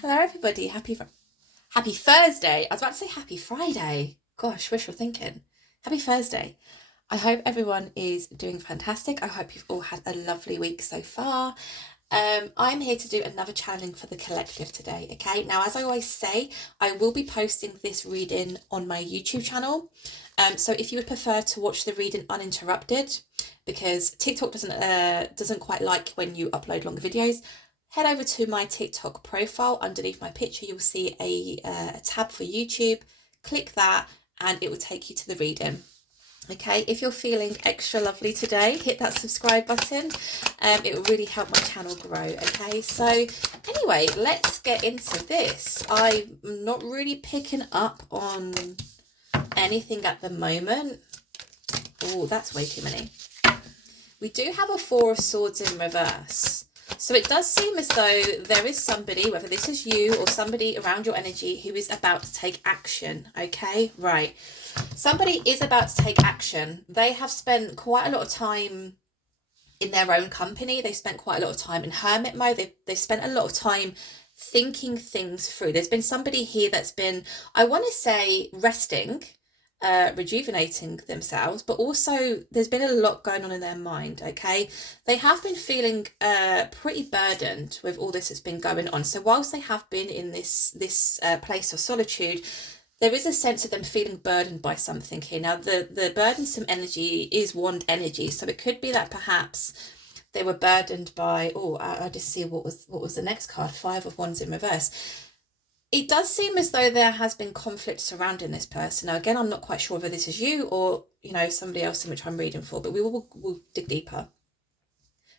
Hello everybody, happy Thursday. I was about to say happy Friday. Gosh, wishful thinking. Happy Thursday. I hope everyone is doing fantastic. I hope you've all had a lovely week so far. I'm here to do another channeling for the collective today, okay? Now, as I always say, I will be posting this reading on my YouTube channel. So if you would prefer to watch the reading uninterrupted, because TikTok doesn't quite like when you upload longer videos, head over to my TikTok profile. Underneath my picture, you'll see a tab for YouTube. Click that and it will take you to the reading. Okay, if you're feeling extra lovely today, hit that subscribe button. It will really help my channel grow. Okay, so anyway, let's get into this. I'm not really picking up on anything at the moment. Oh, that's way too many. We do have a Four of Swords in reverse. So it does seem as though there is somebody, whether this is you or somebody around your energy, who is about to take action. Okay, right. Somebody is about to take action. They have spent quite a lot of time in their own company. They spent quite a lot of time in hermit mode. They've spent a lot of time thinking things through. There's been somebody here that's been, I want to say, resting, rejuvenating themselves, but also there's been a lot going on in their mind. Okay, they have been feeling pretty burdened with all this that's been going on. So whilst they have been in this place of solitude, there is a sense of them feeling burdened by something here. Now, the burdensome energy is wand energy, so it could be that perhaps they were burdened by, I just see what was the next card, Five of Wands in reverse. It does seem as though there has been conflict surrounding this person. Now, again, I'm not quite sure whether this is you or, somebody else in which I'm reading for, but we'll dig deeper.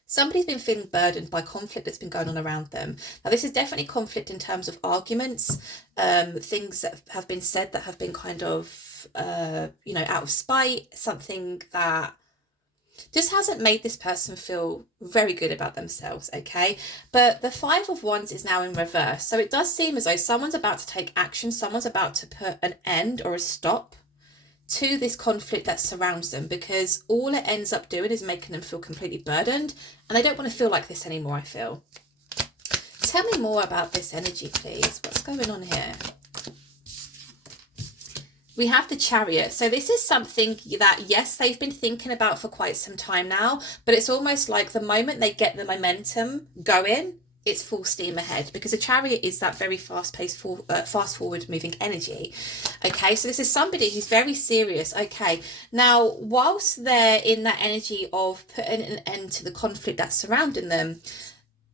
Somebody's been feeling burdened by conflict that's been going on around them. Now, this is definitely conflict in terms of arguments, things that have been said that have been kind of, out of spite, something that just hasn't made this person feel very good about themselves, okay? But the Five of Wands is now in reverse. So it does seem as though someone's about to take action, someone's about to put an end or a stop to this conflict that surrounds them, because all it ends up doing is making them feel completely burdened, and they don't want to feel like this anymore, I feel. Tell me more about this energy, please. What's going on here? We have the Chariot. So this is something that, yes, they've been thinking about for quite some time now, but it's almost like the moment they get the momentum going, it's full steam ahead, because a Chariot is that very fast-paced, fast forward moving energy. Okay, so this is somebody who's very serious. Okay, now whilst they're in that energy of putting an end to the conflict that's surrounding them,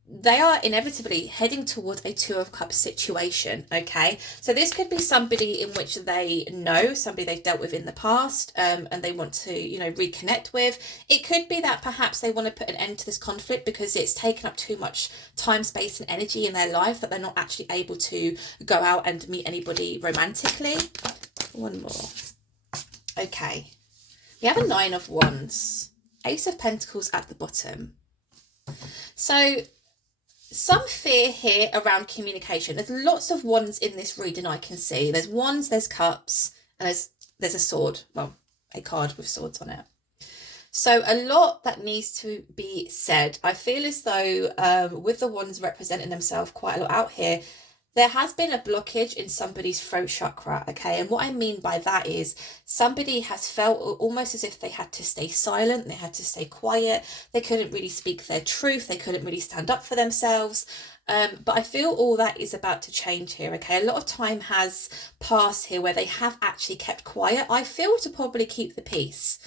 they are inevitably heading towards a Two of Cups situation. Okay, so this could be somebody in which they know, somebody they've dealt with in the past, and they want to reconnect with. It could be that perhaps they want to put an end to this conflict because it's taken up too much time, space and energy in their life that they're not actually able to go out and meet anybody romantically. One more. Okay, we have a Nine of Wands, Ace of Pentacles at the bottom. So some fear here around communication. There's lots of wands in this reading I can see. There's wands, there's cups, and there's a sword. Well, a card with swords on it. So a lot that needs to be said. I feel as though with the wands representing themselves quite a lot out here, there has been a blockage in somebody's throat chakra, okay? And what I mean by that is somebody has felt almost as if they had to stay silent, they had to stay quiet, they couldn't really speak their truth, they couldn't really stand up for themselves. But I feel all that is about to change here, okay? A lot of time has passed here where they have actually kept quiet. I feel to probably keep the peace.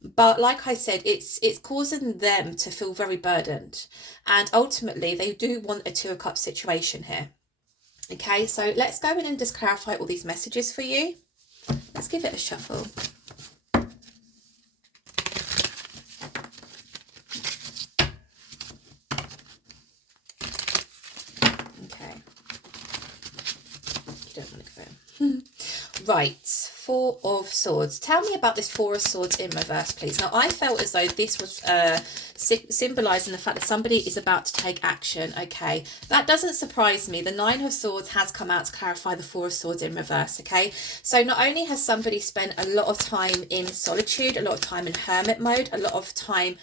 But like I said, it's causing them to feel very burdened. And ultimately, they do want a Two of Cups situation here. Okay, so let's go in and just clarify all these messages for you. Let's give it a shuffle. Okay. You don't want to go. Right, Four of Swords. Tell me about this Four of Swords in reverse, please. Now, I felt as though this was symbolising the fact that somebody is about to take action. Okay, that doesn't surprise me. The Nine of Swords has come out to clarify the Four of Swords in reverse. Okay, so not only has somebody spent a lot of time in solitude, a lot of time in hermit mode, a lot of time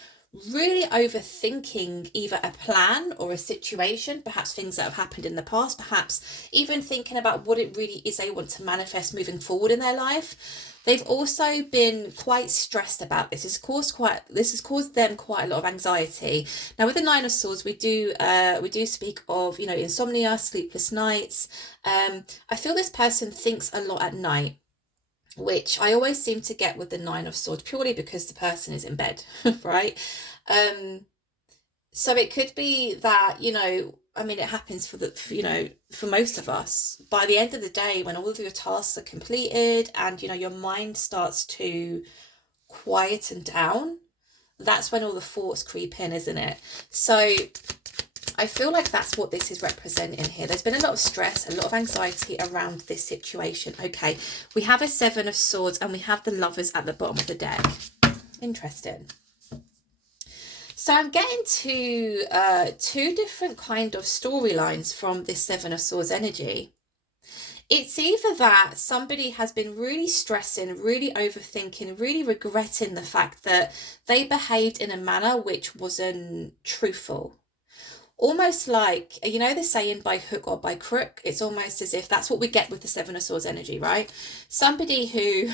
really overthinking either a plan or a situation, perhaps things that have happened in the past, perhaps even thinking about what it really is they want to manifest moving forward in their life. They've also been quite stressed about this. This has caused them quite a lot of anxiety. Now, with the Nine of Swords, we do speak of, you know, insomnia, sleepless nights. I feel this person thinks a lot at night, which I always seem to get with the Nine of Swords, purely because the person is in bed, right? So it could be that, you know, I mean, it happens you know, for most of us. By the end of the day, when all of your tasks are completed and, you know, your mind starts to quieten down, that's when all the thoughts creep in, isn't it? So I feel like that's what this is representing here. There's been a lot of stress, a lot of anxiety around this situation. Okay, we have a Seven of Swords and we have the Lovers at the bottom of the deck. Interesting. So I'm getting to two different kind of storylines from this Seven of Swords energy. It's either that somebody has been really stressing, really overthinking, really regretting the fact that they behaved in a manner which wasn't truthful. Almost like, you know, the saying by hook or by crook. It's almost as if that's what we get with the Seven of Swords energy, right? Somebody who,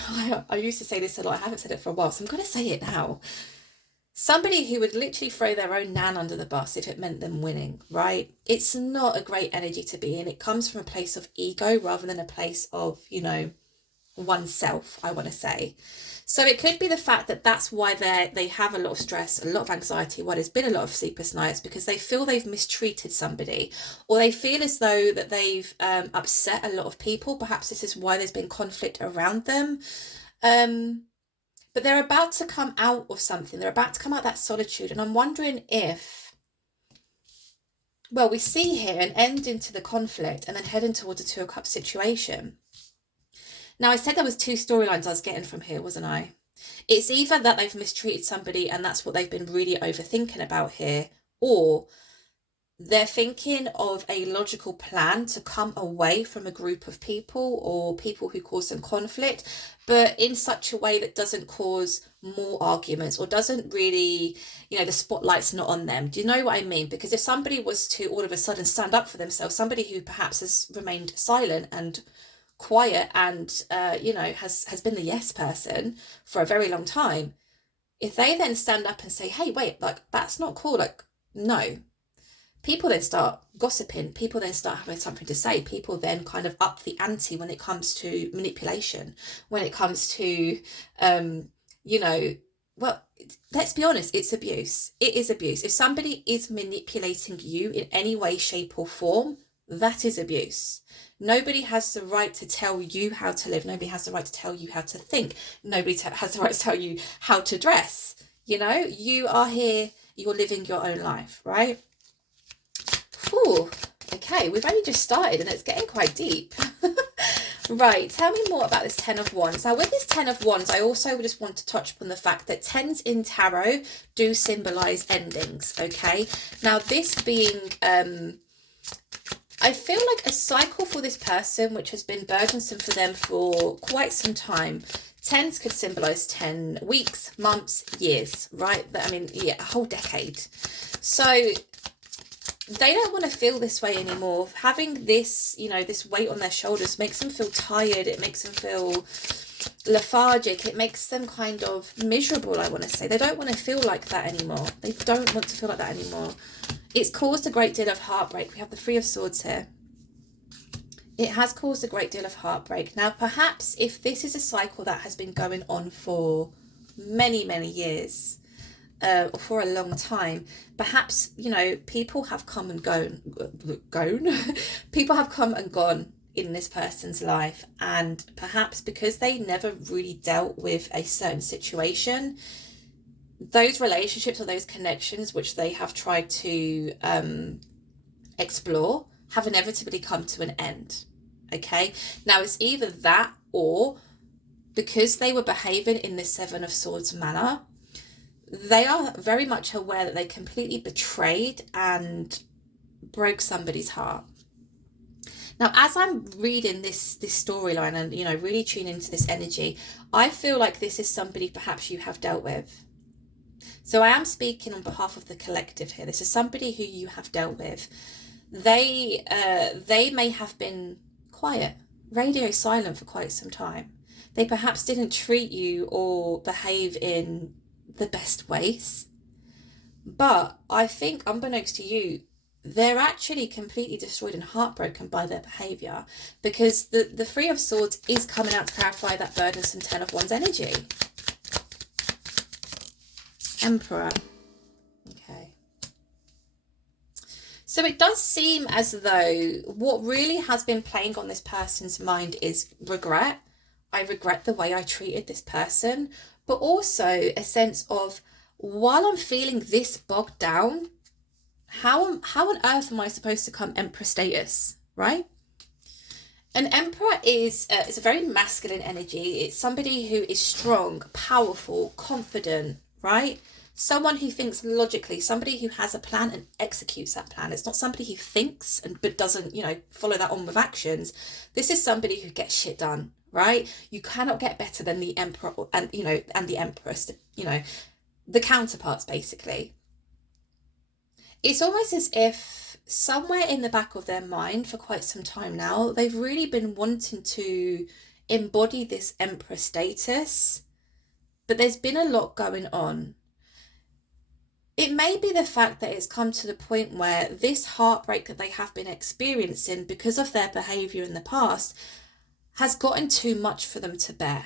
I used to say this a lot, I haven't said it for a while, so I'm going to say it now. Somebody who would literally throw their own nan under the bus if it meant them winning, right? It's not a great energy to be in. It comes from a place of ego rather than a place of, you know, oneself, I want to say. So it could be the fact that that's why they have a lot of stress, a lot of anxiety, why there's been a lot of sleepless nights, because they feel they've mistreated somebody, or they feel as though that they've upset a lot of people. Perhaps this is why there's been conflict around them. But they're about to come out of something. They're about to come out of that solitude. And I'm wondering if, well, we see here an end into the conflict and then heading towards a Two of Cups situation. Now, I said there was two storylines I was getting from here, wasn't I? It's either that they've mistreated somebody and that's what they've been really overthinking about here, or they're thinking of a logical plan to come away from a group of people or people who cause some conflict, but in such a way that doesn't cause more arguments or doesn't really, you know, the spotlight's not on them. Do you know what I mean? Because if somebody was to all of a sudden stand up for themselves, somebody who perhaps has remained silent and quiet and, you know, has been the yes person for a very long time, if they then stand up and say, hey, wait, like, that's not cool, like, no. People then start gossiping, people then start having something to say, people then kind of up the ante when it comes to manipulation, when it comes to, you know, well, let's be honest, it's abuse. It is abuse. If somebody is manipulating you in any way, shape or form, that is abuse. Nobody has the right to tell you how to live. Nobody has the right to tell you how to think. Nobody has the right to tell you how to dress. You know, you are here, you're living your own life, right? Ooh, okay, we've only just started and it's getting quite deep. Right, tell me more about this Ten of Wands. Now, with this Ten of Wands, I also just want to touch upon the fact that tens in tarot do symbolise endings, okay? Now, this being, I feel like a cycle for this person, which has been burdensome for them for quite some time. Tens could symbolise 10 weeks, months, years, right? I mean, yeah, a whole decade. So they don't want to feel this way anymore. Having this, you know, this weight on their shoulders makes them feel tired. It makes them feel lethargic. It makes them kind of miserable, I want to say. They don't want to feel like that anymore. They don't want to feel like that anymore. It's caused a great deal of heartbreak. We have the Three of Swords here. It has caused a great deal of heartbreak. Now, perhaps if this is a cycle that has been going on for many, many years, or for a long time, perhaps, you know, people have come and gone. People have come and gone in this person's life, and perhaps because they never really dealt with a certain situation, those relationships or those connections which they have tried to explore have inevitably come to an end. Okay, now it's either that, or because they were behaving in this Seven of Swords manner, they are very much aware that they completely betrayed and broke somebody's heart. Now, as I'm reading this storyline and, you know, really tuning into this energy, I feel like this is somebody perhaps you have dealt with. So I am speaking on behalf of the collective here. This is somebody who you have dealt with. They may have been quiet, radio silent for quite some time. They perhaps didn't treat you or behave in the best ways. But I think, unbeknownst to you, they're actually completely destroyed and heartbroken by their behaviour, because the Three of Swords is coming out to clarify that burdensome Ten of Wands energy. Emperor. Okay. So it does seem as though what really has been playing on this person's mind is regret. I regret the way I treated this person, but also a sense of, while I'm feeling this bogged down, how on earth am I supposed to come Emperor status, right? An Emperor is a very masculine energy. It's somebody who is strong, powerful, confident, right? Someone who thinks logically, somebody who has a plan and executes that plan. It's not somebody who thinks but doesn't, follow that on with actions. This is somebody who gets shit done, right? You cannot get better than the Emperor and the Empress, the counterparts, basically. It's almost as if somewhere in the back of their mind for quite some time now, they've really been wanting to embody this Emperor status, but there's been a lot going on. It may be the fact that it's come to the point where this heartbreak that they have been experiencing because of their behaviour in the past has gotten too much for them to bear.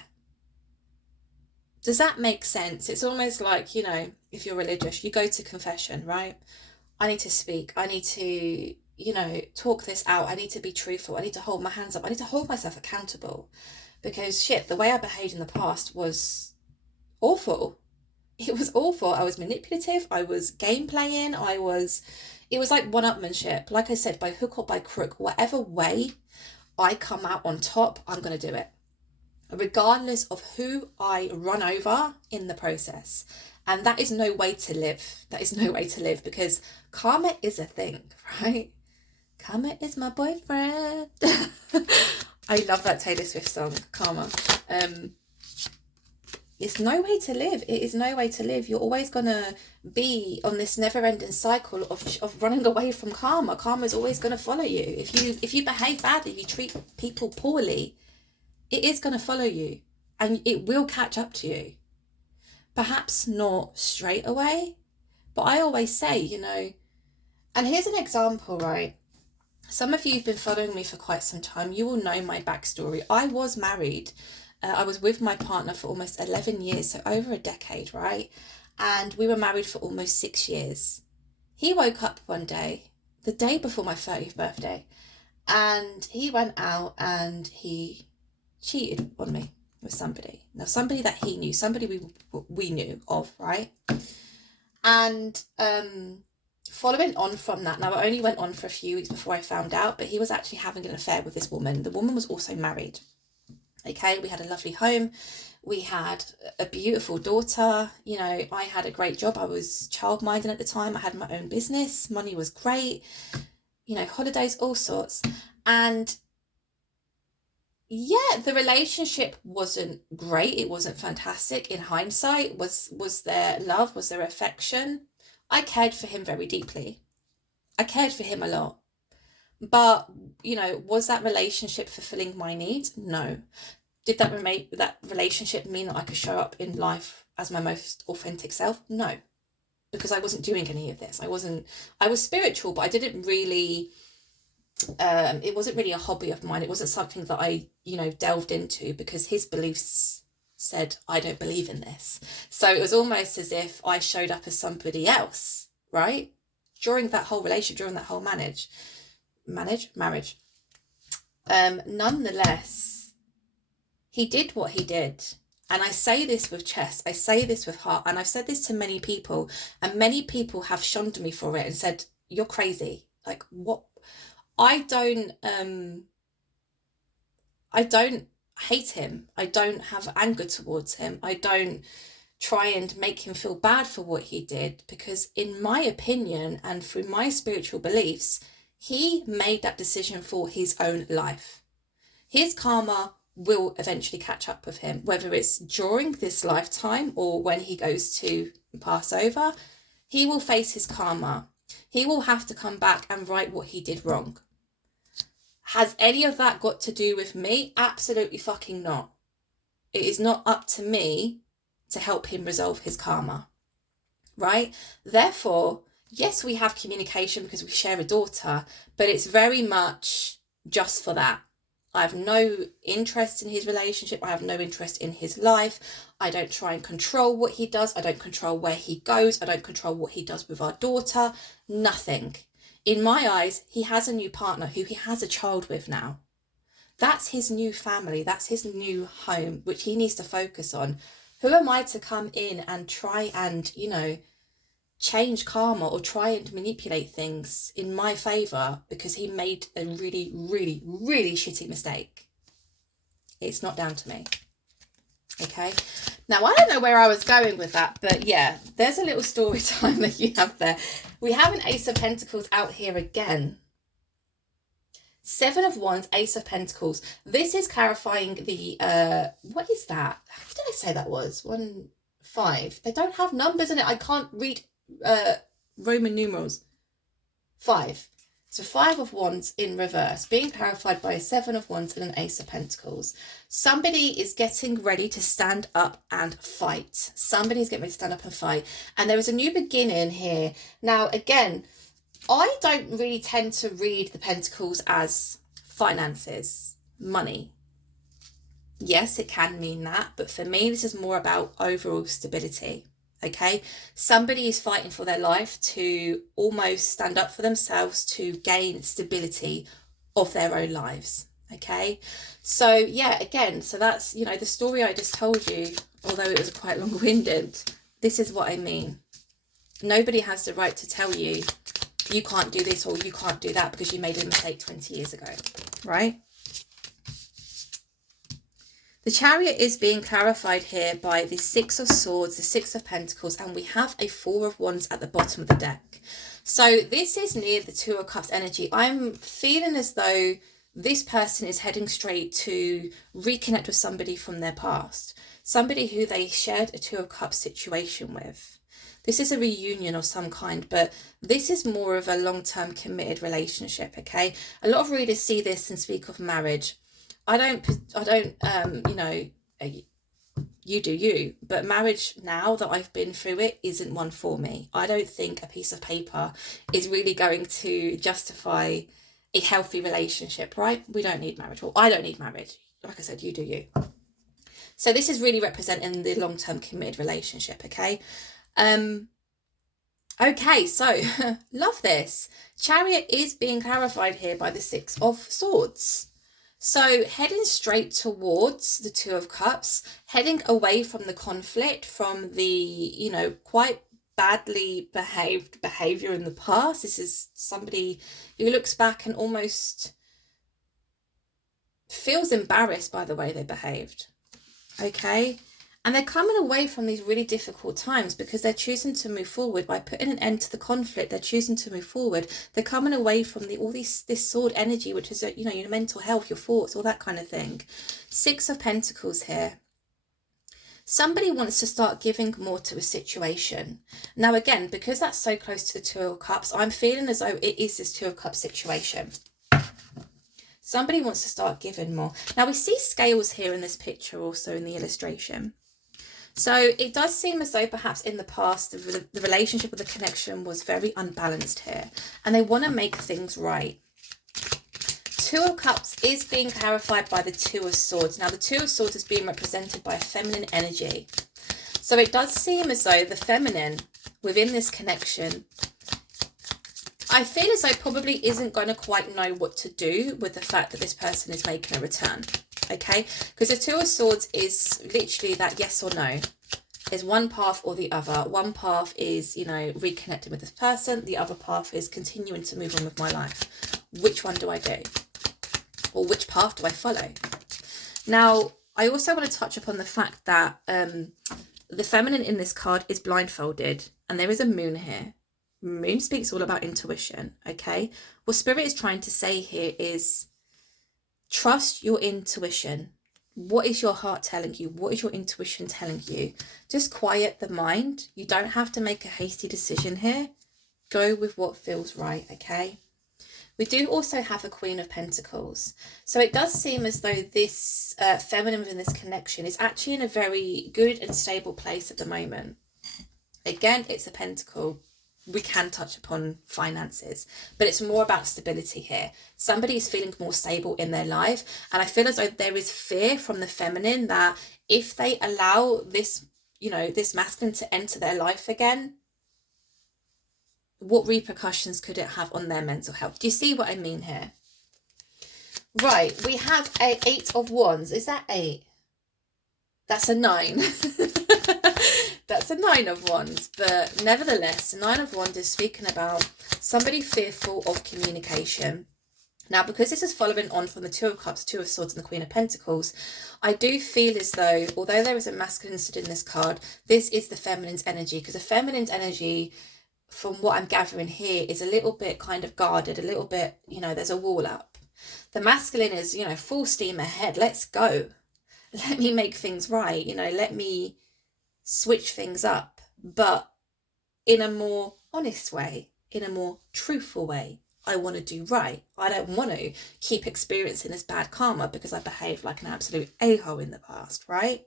Does that make sense? It's almost like, if you're religious, you go to confession, right? I need to speak. I need to, talk this out. I need to be truthful. I need to hold my hands up. I need to hold myself accountable, because the way I behaved in the past was awful. It was awful. I was manipulative. I was game playing. It was like one-upmanship. Like I said, by hook or by crook, whatever way I come out on top, I'm going to do it, regardless of who I run over in the process. And that is no way to live. That is no way to live, because karma is a thing, right? Karma is my boyfriend. I love that Taylor Swift song, Karma. It's no way to live. It is no way to live. You're always going to be on this never-ending cycle of running away from karma. Karma is always going to follow you. If you behave badly, if you treat people poorly, it is going to follow you, and it will catch up to you. Perhaps not straight away, but I always say, and here's an example, right? Some of you have been following me for quite some time. You will know my backstory. I was married. I was with my partner for almost 11 years, so over a decade, right? And we were married for almost 6 years. He woke up one day, the day before my 30th birthday, and he went out and he cheated on me with somebody. Now, somebody that he knew, somebody we knew of, right? And following on from that, now it only went on for a few weeks before I found out, but he was actually having an affair with this woman. The woman was also married. Okay, we had a lovely home. We had a beautiful daughter. I had a great job. I was childminding at the time. I had my own business. Money was great. Holidays, all sorts. And the relationship wasn't great. It wasn't fantastic. In hindsight, was there love? Was there affection? I cared for him very deeply. I cared for him a lot. But, was that relationship fulfilling my needs? No. Did that relationship mean that I could show up in life as my most authentic self? No. Because I wasn't doing any of this. I was spiritual, but I didn't really, it wasn't really a hobby of mine. It wasn't something that I, delved into, because his beliefs said, I don't believe in this. So it was almost as if I showed up as somebody else, right? During that whole relationship, during that whole marriage. Nonetheless, he did what he did. And I say this with chest, I say this with heart, and I've said this to many people, and many people have shunned me for it and said, you're crazy. Like, what? I don't hate him. I don't have anger towards him. I don't try and make him feel bad for what he did, because in my opinion and through my spiritual beliefs, he made that decision for his own life. His karma will eventually catch up with him, whether it's during this lifetime or when he goes to pass over. He will face his karma. He will have to come back and right what he did wrong. Has any of that got to do with me? Absolutely fucking not. It is not up to me to help him resolve his karma, right? Therefore, yes, we have communication because we share a daughter, but it's very much just for that. I have no interest in his relationship. I have no interest in his life. I don't try and control what he does. I don't control where he goes. I don't control what he does with our daughter. Nothing. In my eyes, he has a new partner who he has a child with now. That's his new family. That's his new home, which he needs to focus on. Who am I to come in and try and, change karma or try and manipulate things in my favour because he made a really, really, really shitty mistake? It's not down to me. Okay. Now, I don't know where I was going with that, but yeah, there's a little story time that you have there. We have an Ace of Pentacles out here again. 7 of Wands, Ace of Pentacles. This is clarifying the, what is that? How did I say that was? 1, 5. They don't have numbers in it. I can't read Roman numerals. 5. So 5 of Wands in reverse, being clarified by a 7 of Wands and an Ace of Pentacles. Somebody is getting ready to stand up and fight. Somebody is getting ready to stand up and fight. And there is a new beginning here. Now, again, I don't really tend to read the Pentacles as finances, money. Yes, it can mean that, but for me, this is more about overall stability. Okay, somebody is fighting for their life to almost stand up for themselves to gain stability of their own lives. Okay, so yeah, again, so that's, the story I just told you, although it was quite long-winded, this is what I mean. Nobody has the right to tell you, you can't do this or you can't do that because you made a mistake 20 years ago, right? The Chariot is being clarified here by the 6 of Swords, the 6 of Pentacles, and we have a 4 of Wands at the bottom of the deck. So this is near the 2 of Cups energy. I'm feeling as though this person is heading straight to reconnect with somebody from their past, somebody who they shared a 2 of Cups situation with. This is a reunion of some kind, but this is more of a long-term committed relationship, okay? A lot of readers see this and speak of marriage. I don't, you do you, but marriage, now that I've been through it, isn't one for me. I don't think a piece of paper is really going to justify a healthy relationship, right? We don't need marriage. Well, I don't need marriage. Like I said, you do you. So this is really representing the long-term committed relationship, okay? Okay, so love this. Chariot is being clarified here by the 6 of Swords. So heading straight towards the 2 of Cups, heading away from the conflict, from the, quite badly behaved behavior in the past. This is somebody who looks back and almost feels embarrassed by the way they behaved. Okay. And they're coming away from these really difficult times because they're choosing to move forward by putting an end to the conflict. They're choosing to move forward. They're coming away from this sword energy, which is, your mental health, your thoughts, all that kind of thing. 6 of Pentacles here. Somebody wants to start giving more to a situation. Now, again, because that's so close to the 2 of Cups, I'm feeling as though it is this 2 of Cups situation. Somebody wants to start giving more. Now, we see scales here in this picture, also in the illustration. So it does seem as though perhaps in the past, the relationship or the connection was very unbalanced here. And they want to make things right. 2 of Cups is being clarified by the 2 of Swords. Now, the 2 of Swords is being represented by a feminine energy. So it does seem as though the feminine within this connection, I feel as though probably isn't going to quite know what to do with the fact that this person is making a return. Okay, because the 2 of Swords is literally that yes or no. There's one path or the other. One path is, reconnecting with this person. The other path is continuing to move on with my life. Which one do I do? Or which path do I follow? Now, I also want to touch upon the fact that the feminine in this card is blindfolded. And there is a moon here. Moon speaks all about intuition, okay? What Spirit is trying to say here is trust your intuition. What is your heart telling you? What is your intuition telling you? Just quiet the mind. You don't have to make a hasty decision here. Go with what feels right, okay? We do also have a Queen of Pentacles. So it does seem as though this feminine within this connection is actually in a very good and stable place at the moment. Again, it's a pentacle. We can touch upon finances, but it's more about stability here. Somebody is feeling more stable in their life, and I feel as though there is fear from the feminine that if they allow this, you know, this masculine to enter their life again, what repercussions could it have on their mental health? Do you see what I mean here? Right, we have a 8 of Wands. Is that 8? That's a 9. That's a 9 of Wands, but nevertheless, 9 of Wands is speaking about somebody fearful of communication. Now, because this is following on from the 2 of Cups, 2 of Swords, and the Queen of Pentacles, I do feel as though, although there is a masculine stood in this card, this is the feminine's energy, because the feminine's energy, from what I'm gathering here, is a little bit kind of guarded, a little bit, you know, there's a wall up. The masculine is, you know, full steam ahead. Let's go. Let me make things right. You know, let me switch things up, but in a more honest way, in a more truthful way. I want to do right. I don't want to keep experiencing this bad karma because I behaved like an absolute a-hole in the past, right?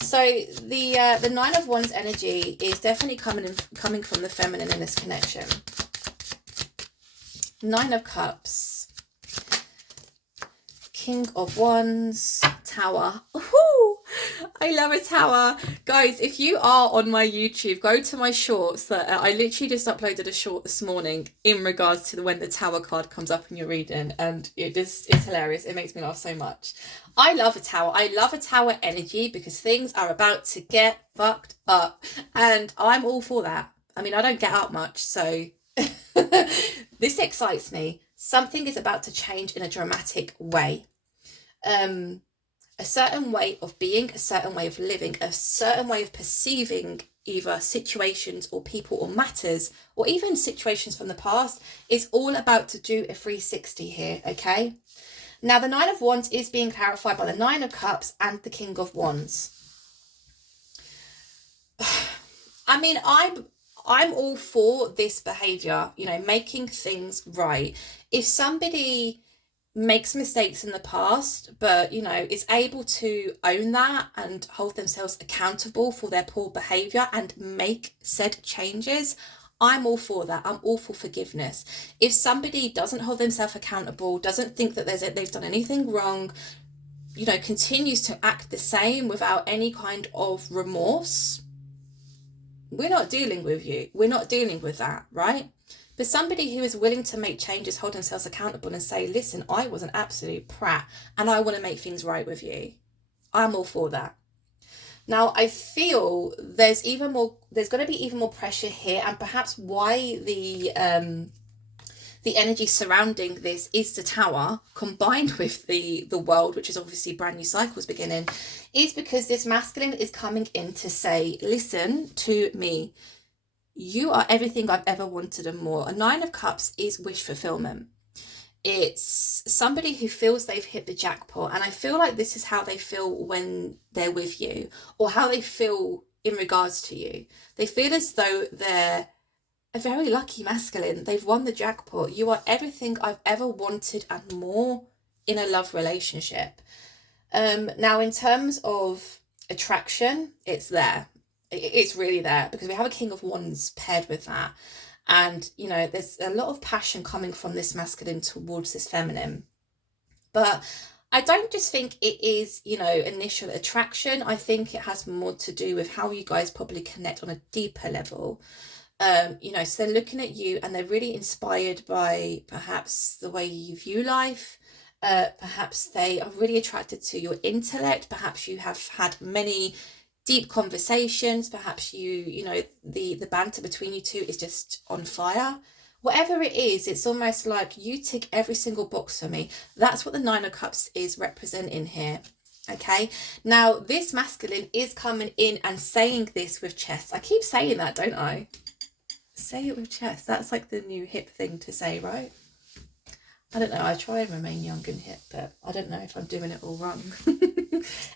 So the 9 of Wands energy is definitely coming from the feminine in this connection. 9 of Cups, King of Wands, Tower. Ooh, I love a tower. Guys, if you are on my YouTube, go to my shorts. That I literally just uploaded a short this morning in regards to when the Tower card comes up in your reading, and it's hilarious. It makes me laugh so much. I love a tower. I love a tower energy because things are about to get fucked up, and I'm all for that. I mean, I don't get out much, so this excites me. Something is about to change in a dramatic way. A certain way of being, a certain way of living, a certain way of perceiving either situations or people or matters, or even situations from the past, is all about to do a 360 here, okay? Now, the 9 of Wands is being clarified by the 9 of Cups and the King of Wands. I mean, I'm all for this behavior, you know, making things right. If somebody makes mistakes in the past, but, you know, is able to own that and hold themselves accountable for their poor behavior and make said changes, I'm all for that. I'm all for forgiveness. If somebody doesn't hold themselves accountable, doesn't think that they've done anything wrong, you know, continues to act the same without any kind of remorse, we're not dealing with you. We're not dealing with that, right? But somebody who is willing to make changes, hold themselves accountable and say, listen, I was an absolute prat and I want to make things right with you. I'm all for that. Now, I feel there's going to be even more pressure here, and perhaps why the energy surrounding this is the Tower, combined with the World, which is obviously brand new cycles beginning, is because this masculine is coming in to say, listen to me. You are everything I've ever wanted and more. A 9 of Cups is wish fulfillment. It's somebody who feels they've hit the jackpot, and I feel like this is how they feel when they're with you, or how they feel in regards to you. They feel as though they're a very lucky masculine. They've won the jackpot. You are everything I've ever wanted and more in a love relationship. Now, in terms of attraction, it's there. It's really there, because we have a King of Wands paired with that. And, you know, there's a lot of passion coming from this masculine towards this feminine. But I don't just think it is, you know, initial attraction. I think it has more to do with how you guys probably connect on a deeper level. You know, so they're looking at you and they're really inspired by perhaps the way you view life. Perhaps they are really attracted to your intellect. Perhaps you have had many deep conversations. Perhaps you know, the banter between you two is just on fire. Whatever it is, it's almost like you tick every single box for me. That's what the 9 of Cups is representing here. Okay, now this masculine is coming in and saying this with chest. I keep saying that, don't I? Say it with chest. That's like the new hip thing to say, right? I don't know. I try and remain young and hip, but I don't know if I'm doing it all wrong.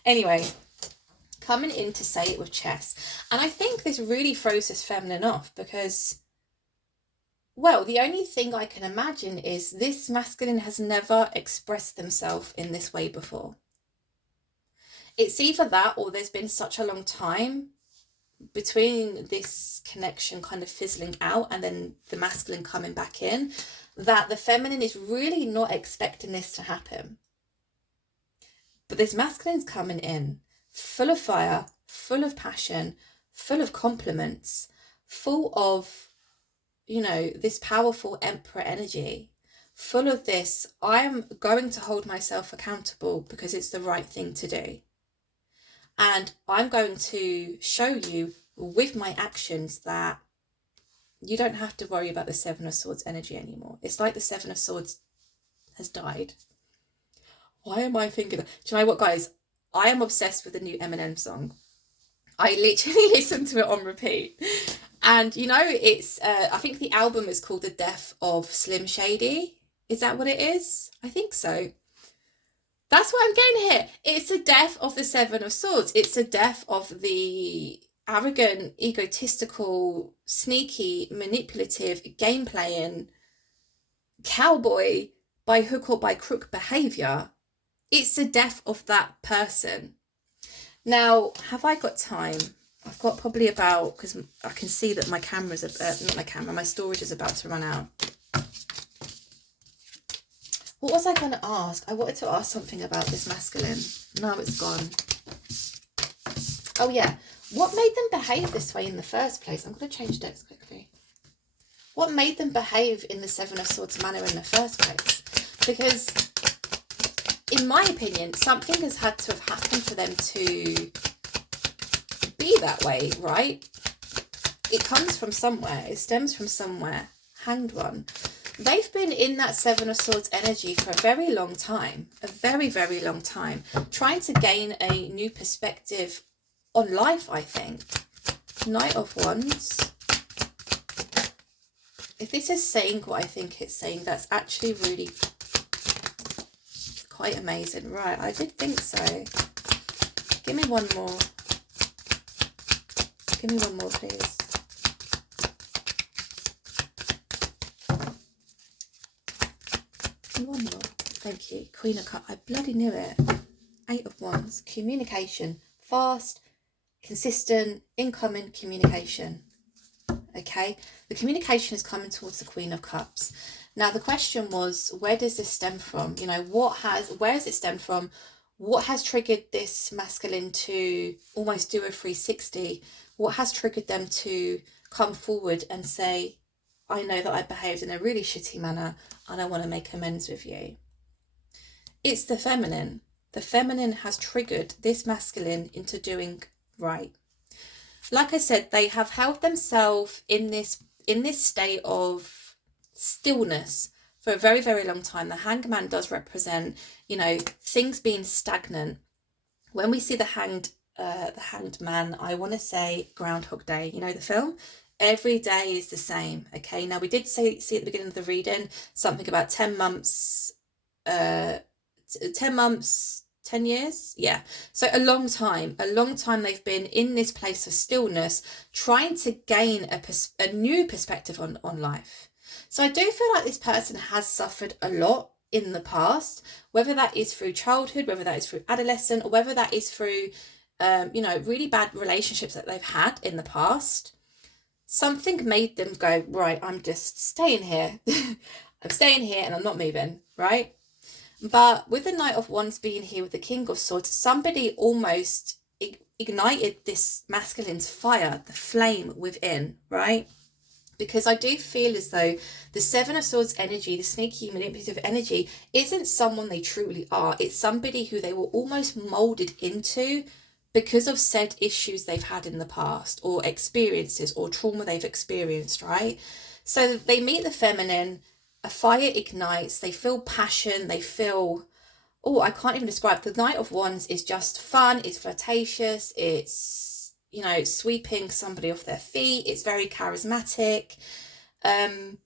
Anyway, coming in to say it with chess. And I think this really throws this feminine off because, well, the only thing I can imagine is this masculine has never expressed themselves in this way before. It's either that or there's been such a long time between this connection kind of fizzling out and then the masculine coming back in that the feminine is really not expecting this to happen. But this masculine's coming in full of fire, full of passion, full of compliments, full of, this powerful emperor energy, full of this, I am going to hold myself accountable because it's the right thing to do. And I'm going to show you with my actions that you don't have to worry about the Seven of Swords energy anymore. It's like the Seven of Swords has died. Why am I thinking that? Do you know what, guys? I am obsessed with the new Eminem song. I literally listen to it on repeat. And, it's, I think the album is called The Death of Slim Shady. Is that what it is? I think so. That's what I'm getting here. It's the death of the Seven of Swords. It's the death of the arrogant, egotistical, sneaky, manipulative, game-playing cowboy by hook or by crook behaviour. It's the death of that person. Now, have I got time? I've got probably about, because I can see that my camera's, my storage is about to run out. What was I going to ask? I wanted to ask something about this masculine. Now it's gone. Oh, yeah. What made them behave this way in the first place? I'm going to change decks quickly. What made them behave in the Seven of Swords manner in the first place? Because, in my opinion, something has had to have happened for them to be that way, right? It comes from somewhere. It stems from somewhere. Hanged One. They've been in that Seven of Swords energy for a very long time, a very, very long time, trying to gain a new perspective on life, I think. Knight of Wands. If this is saying what I think it's saying, that's actually really quite amazing. Right, I did think so. Give me one more. Give me one more, please. One more. Thank you. Queen of Cups. I bloody knew it. Eight of Wands. Communication. Fast, consistent, incoming communication. Okay. The communication is coming towards the Queen of Cups. Now, the question was, where does this stem from? Where has it stemmed from? What has triggered this masculine to almost do a 360? What has triggered them to come forward and say, I know that I behaved in a really shitty manner and I want to make amends with you? It's the feminine. The feminine has triggered this masculine into doing right. Like I said, they have held themselves in this state of stillness for a very, very long time. The Hanged Man does represent, things being stagnant. When we see the hanged man, I want to say Groundhog Day. The film? Every day is the same. Okay. Now we did see at the beginning of the reading something about 10 months, 10 years. Yeah. So a long time they've been in this place of stillness, trying to gain a new perspective on life. So I do feel like this person has suffered a lot in the past, whether that is through childhood, whether that is through adolescence, or whether that is through, really bad relationships that they've had in the past. Something made them go, right, I'm just staying here. I'm staying here and I'm not moving, right? But with the Knight of Wands being here with the King of Swords, somebody almost ignited this masculine's fire, the flame within, right? Because I do feel as though the Seven of Swords energy, the sneaky manipulative energy, isn't someone they truly are. It's somebody who they were almost molded into because of said issues they've had in the past, or experiences or trauma they've experienced, right? So they meet the feminine, a fire ignites, they feel passion, they feel, I can't even describe. The Knight of Wands is just fun, it's flirtatious, it's, sweeping somebody off their feet, it's very charismatic. The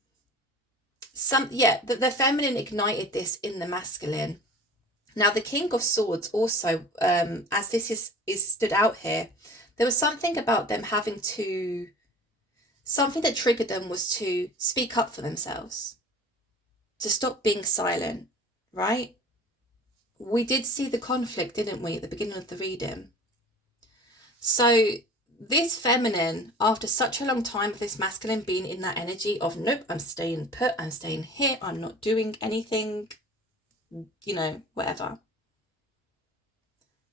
feminine ignited this in the masculine. Now, the King of Swords also, as this is stood out here, there was something about them having to, something that triggered them was to speak up for themselves, to stop being silent, right? We did see the conflict, didn't we, at the beginning of the reading? So this feminine, after such a long time of this masculine being in that energy of, nope, I'm staying put, I'm staying here, I'm not doing anything, you know, whatever.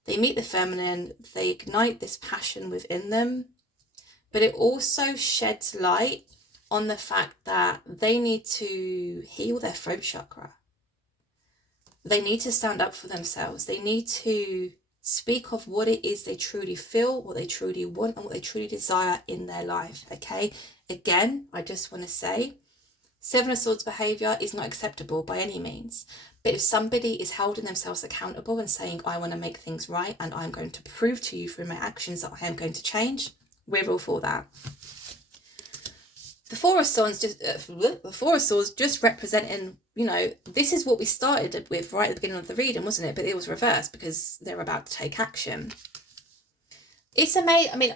They meet the feminine, they ignite this passion within them, but it also sheds light on the fact that they need to heal their throat chakra. They need to stand up for themselves. They need to speak of what it is they truly feel, what they truly want, and what they truly desire in their life, okay? Again, I just want to say, Seven of Swords behaviour is not acceptable by any means. But if somebody is holding themselves accountable and saying, I want to make things right and I'm going to prove to you through my actions that I am going to change, we're all for that. The Four of Swords just representing, you know, this is what we started with right at the beginning of the reading, wasn't it? But it was reversed because they're about to take action. It's amazing. I mean,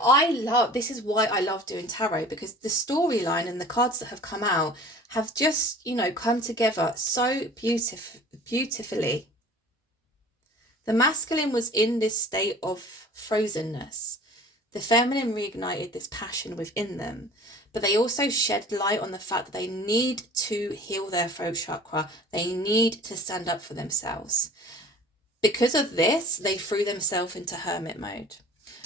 this is why I love doing tarot, because the storyline and the cards that have come out have just, you know, come together so beautifully. The masculine was in this state of frozenness. The feminine reignited this passion within them, but they also shed light on the fact that they need to heal their throat chakra. They need to stand up for themselves. Because of this, they threw themselves into hermit mode.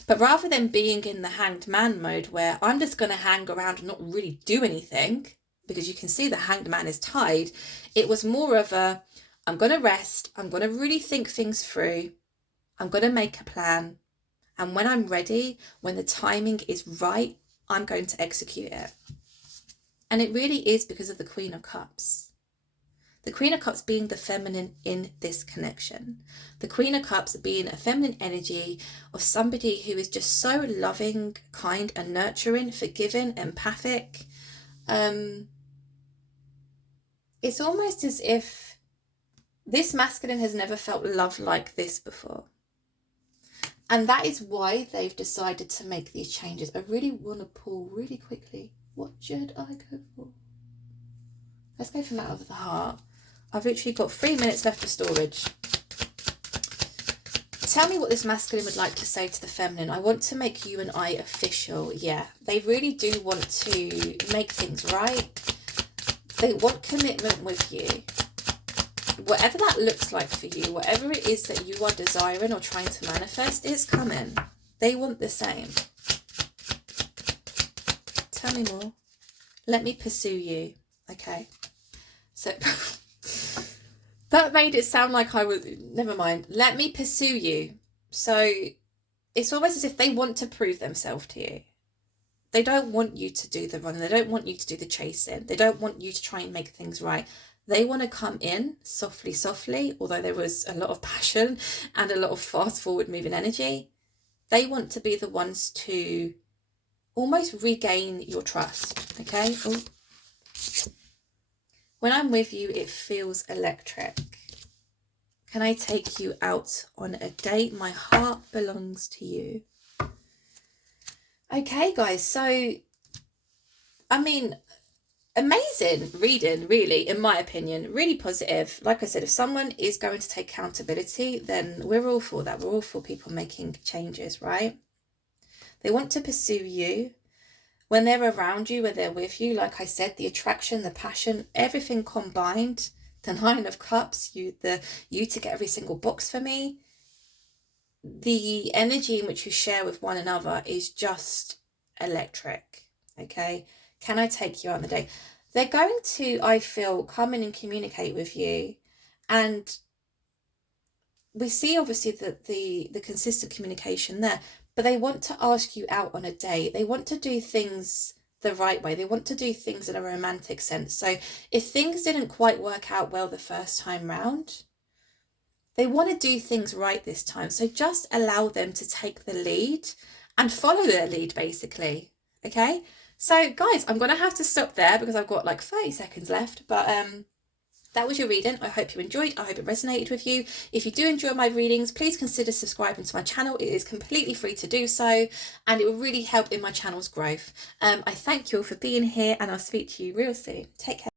But rather than being in the hanged man mode where I'm just going to hang around and not really do anything, because you can see the hanged man is tied, it was more of a, I'm going to rest, I'm going to really think things through, I'm going to make a plan, and when I'm ready, when the timing is right, I'm going to execute it. And it really is because of the Queen of Cups. The Queen of Cups being the feminine in this connection. The Queen of Cups being a feminine energy of somebody who is just so loving, kind and nurturing, forgiving, empathic. It's almost as if this masculine has never felt love like this before. And that is why they've decided to make these changes. I really want to pull really quickly. What should I go for? Let's go for Matter of the Heart. I've literally got 3 minutes left of storage. Tell me what this masculine would like to say to the feminine. I want to make you and I official. Yeah, they really do want to make things right. They want commitment with you. Whatever that looks like for you, whatever it is that you are desiring or trying to manifest, is coming. They want the same. Tell me more. Let me pursue you. Okay. So... that made it sound like I was... Never mind. Let me pursue you. So it's almost as if they want to prove themselves to you. They don't want you to do the running. They don't want you to do the chasing. They don't want you to try and make things right. They want to come in softly, softly, although there was a lot of passion and a lot of fast forward moving energy. They want to be the ones to almost regain your trust. Okay? Ooh. When I'm with you, it feels electric. Can I take you out on a date? My heart belongs to you. Okay, guys. So, I mean, amazing reading, really, in my opinion. Really positive. Like I said, if someone is going to take accountability, then we're all for that. We're all for people making changes, right? They want to pursue you. When they're around you, when they're with you, like I said, the attraction, the passion, everything combined, the Nine of Cups, you to get every single box for me, the energy in which you share with one another is just electric, okay? Can I take you out on the day? They're going to, I feel, come in and communicate with you, and we see obviously that the consistent communication there, but they want to ask you out on a date. They want to do things the right way. They want to do things in a romantic sense. So if things didn't quite work out well the first time round, they want to do things right this time. So just allow them to take the lead and follow their lead, basically. Okay? So guys, I'm going to have to stop there because I've got like 30 seconds left. But that was your reading. I hope you enjoyed. I hope it resonated with you. If you do enjoy my readings, please consider subscribing to my channel. It is completely free to do so, and it will really help in my channel's growth. I thank you all for being here, and I'll speak to you real soon. Take care.